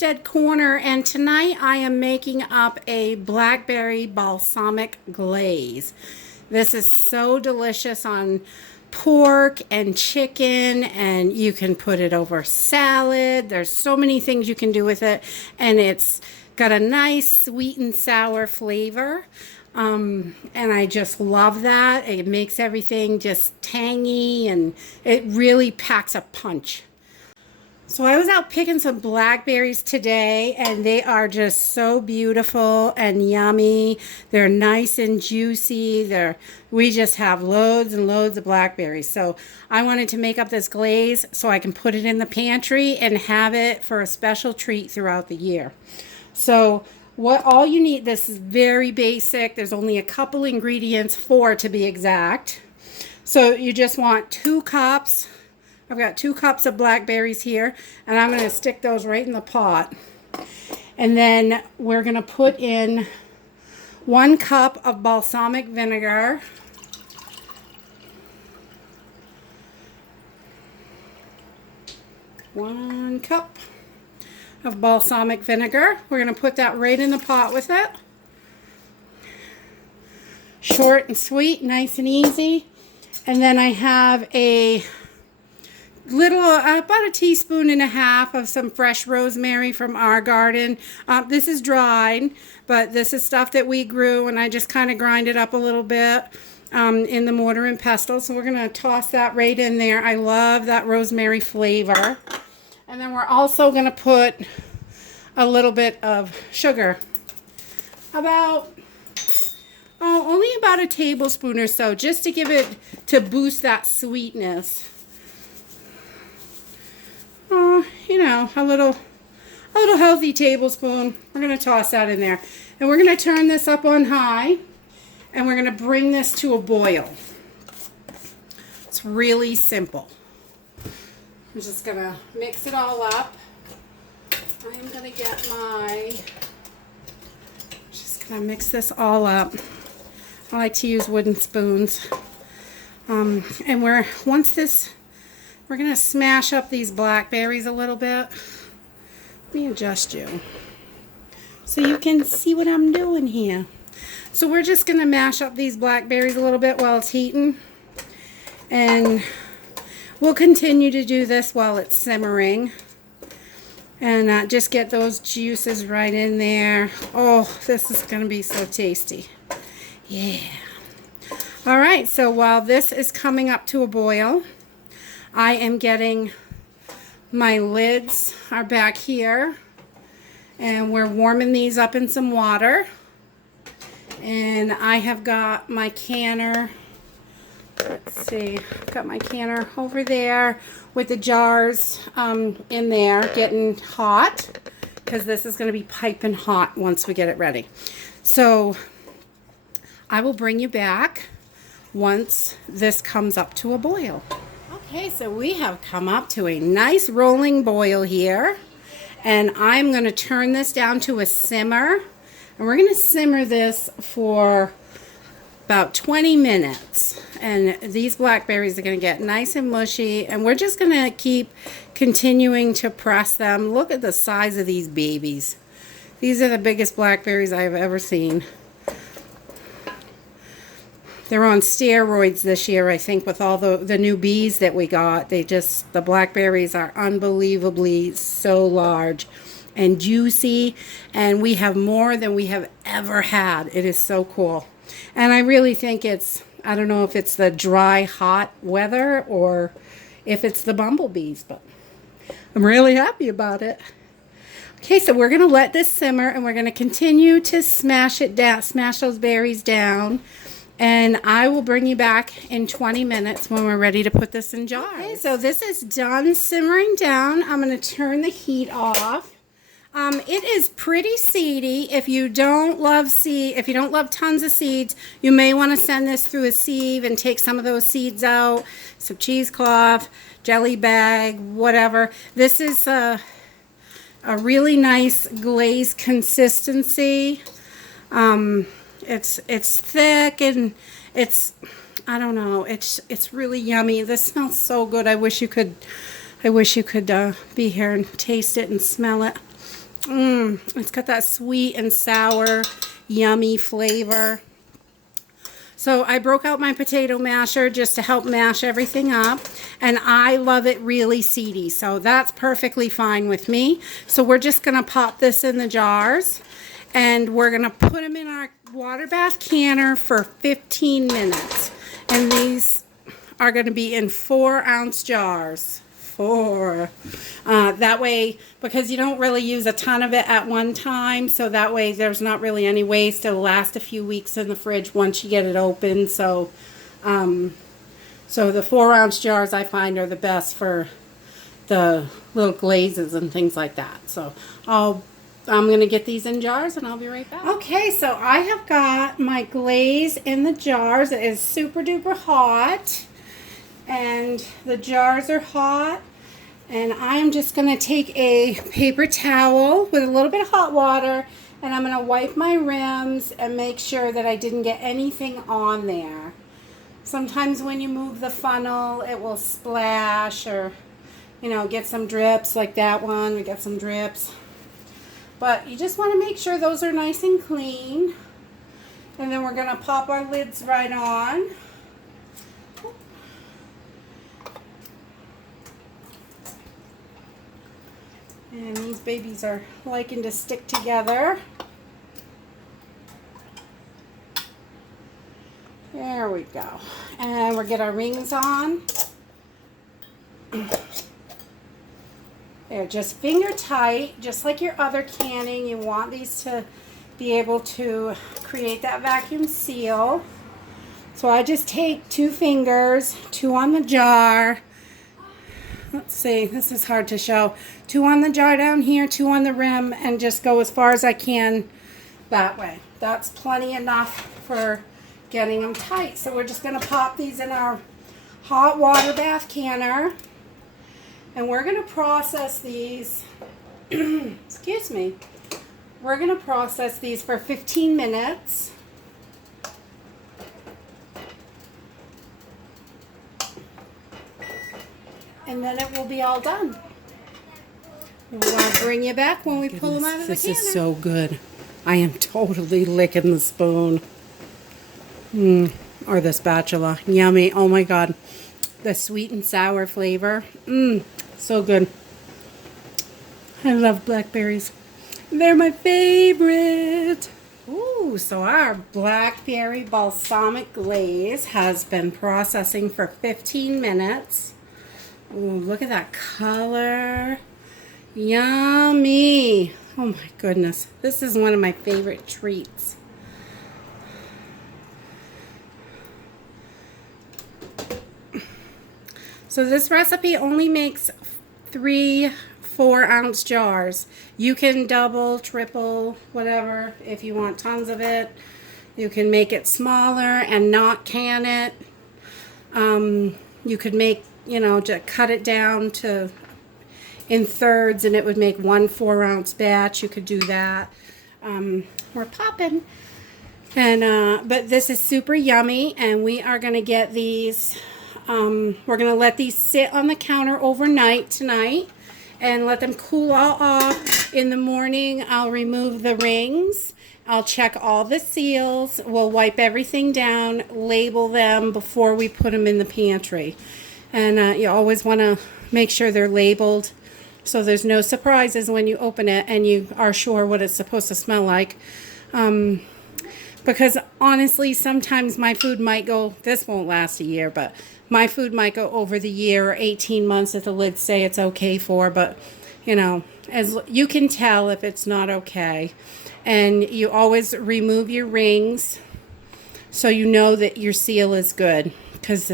Homestead Corner, and tonight I am making up a Blackberry Balsamic Glaze. This is so delicious on pork and chicken, and you can put it over salad. There's so many things you can do with it, and it's got a nice sweet and sour flavor. And I just love that. It makes everything just tangy, and it really packs a punch. So I was out picking some blackberries today, and they are just so beautiful and yummy. They're nice and juicy. We just have loads and loads of blackberries. So I wanted to make up this glaze so I can put it in the pantry and have it for a special treat throughout the year. So all you need, this is very basic. There's only a couple ingredients, 4 to be exact. So you just want 2 cups. I've got 2 cups of blackberries here, and I'm going to stick those right in the pot. And then we're going to put in 1 cup of balsamic vinegar. One cup of balsamic vinegar. We're going to put that right in the pot with it. Short and sweet, nice and easy. And then I have a little, about a teaspoon and a half of some fresh rosemary from our garden. This is dried, but this is stuff that we grew, and I just kind of grind it up a little bit in the mortar and pestle. So we're going to toss that right in there. I love that rosemary flavor. And then we're also going to put a little bit of sugar. Only about a tablespoon or so, just to give it, to boost that sweetness. A little healthy tablespoon. We're going to toss that in there. And we're going to turn this up on high, and we're going to bring this to a boil. It's really simple. I'm just going to mix it all up. I'm going to get just going to mix this all up. I like to use wooden spoons. And we're going to smash up these blackberries a little bit. Let me adjust you so you can see what I'm doing here. So we're just going to mash up these blackberries a little bit while it's heating. And we'll continue to do this while it's simmering. And just get those juices right in there. Oh, this is going to be so tasty. Yeah. All right, so while this is coming up to a boil, I am getting, my lids are back here, and we're warming these up in some water. And I have got my canner, let's see, I've got my canner over there with the jars in there getting hot, because this is going to be piping hot once we get it ready. So I will bring you back once this comes up to a boil. Okay, so we have come up to a nice rolling boil here, and I'm going to turn this down to a simmer, and we're going to simmer this for about 20 minutes, and these blackberries are going to get nice and mushy, and we're just going to keep continuing to press them. Look at the size of these babies. These are the biggest blackberries I've ever seen. They're on steroids this year, I think, with all the new bees that we got. The blackberries are unbelievably so large and juicy, and we have more than we have ever had. It is so cool. And I really think I don't know if it's the dry, hot weather or if it's the bumblebees, but I'm really happy about it. Okay, so we're going to let this simmer, and we're going to continue to smash it down, smash those berries down. And I will bring you back in 20 minutes when we're ready to put this in jars. Okay, so this is done simmering down. I'm going to turn the heat off. It is pretty seedy. If you don't love tons of seeds, you may want to send this through a sieve and take some of those seeds out. Some cheesecloth, jelly bag, whatever. This is a really nice glaze consistency. It's thick, and I don't know, it's really yummy. This smells so good. I wish you could be here and taste it and smell it. It's got that sweet and sour, yummy flavor. So I broke out my potato masher just to help mash everything up. And I love it really seedy. So that's perfectly fine with me. So we're just going to pop this in the jars. And we're going to put them in our water bath canner for 15 minutes. And these are going to be in 4-ounce jars. That way, because you don't really use a ton of it at one time, so that way there's not really any waste. It'll last a few weeks in the fridge once you get it open. So so the 4-ounce jars I find are the best for the little glazes and things like that. So I'm going to get these in jars and I'll be right back. Okay, so I have got my glaze in the jars. It is super duper hot. And the jars are hot. And I'm just going to take a paper towel with a little bit of hot water, and I'm going to wipe my rims and make sure that I didn't get anything on there. Sometimes when you move the funnel, it will splash or, you know, get some drips like that one. We got some drips. But you just want to make sure those are nice and clean. And then we're going to pop our lids right on. And these babies are liking to stick together. There we go. And we'll get our rings on. They're just finger tight, just like your other canning. You want these to be able to create that vacuum seal. So I just take 2 fingers, 2 on the jar. Let's see, this is hard to show. 2 on the jar down here, 2 on the rim, and just go as far as I can that way. That's plenty enough for getting them tight. So we're just going to pop these in our hot water bath canner. And we're going to process these, excuse me, we're going to process these for 15 minutes. And then it will be all done. We'll bring you back when we pull them out of the canner. This is so good. I am totally licking the spoon. Or the spatula. Yummy. Oh my God. The sweet and sour flavor. So good. I love blackberries. They're my favorite. Ooh, so our Blackberry Balsamic Glaze has been processing for 15 minutes. Ooh, look at that color. Yummy. Oh my goodness. This is one of my favorite treats. So this recipe only makes 3 4-ounce jars. You can double, triple, whatever if you want tons of it. You can make it smaller and not can it. You could make, you know, just cut it down to in thirds and it would make 1 4-ounce batch. You could do that. We're popping. And but this is super yummy, and we are going to get these, we're going to let these sit on the counter overnight tonight and let them cool all off. In the morning, I'll remove the rings. I'll check all the seals. We'll wipe everything down, label them before we put them in the pantry. And you always want to make sure they're labeled so there's no surprises when you open it and you are sure what it's supposed to smell like. Because honestly, sometimes my food might go, this won't last a year, but my food might go over the year or 18 months that the lids say it's okay for. But, you know, as you can tell if it's not okay. And you always remove your rings so you know that your seal is good. Because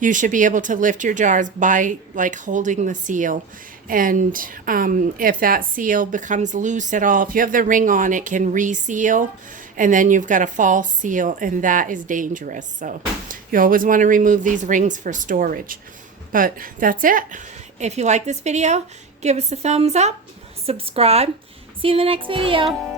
you should be able to lift your jars by like holding the seal. And if that seal becomes loose at all, if you have the ring on, it can reseal. And then you've got a false seal, and that is dangerous. So you always want to remove these rings for storage. But that's it. If you like this video, give us a thumbs up, subscribe. See you in the next video.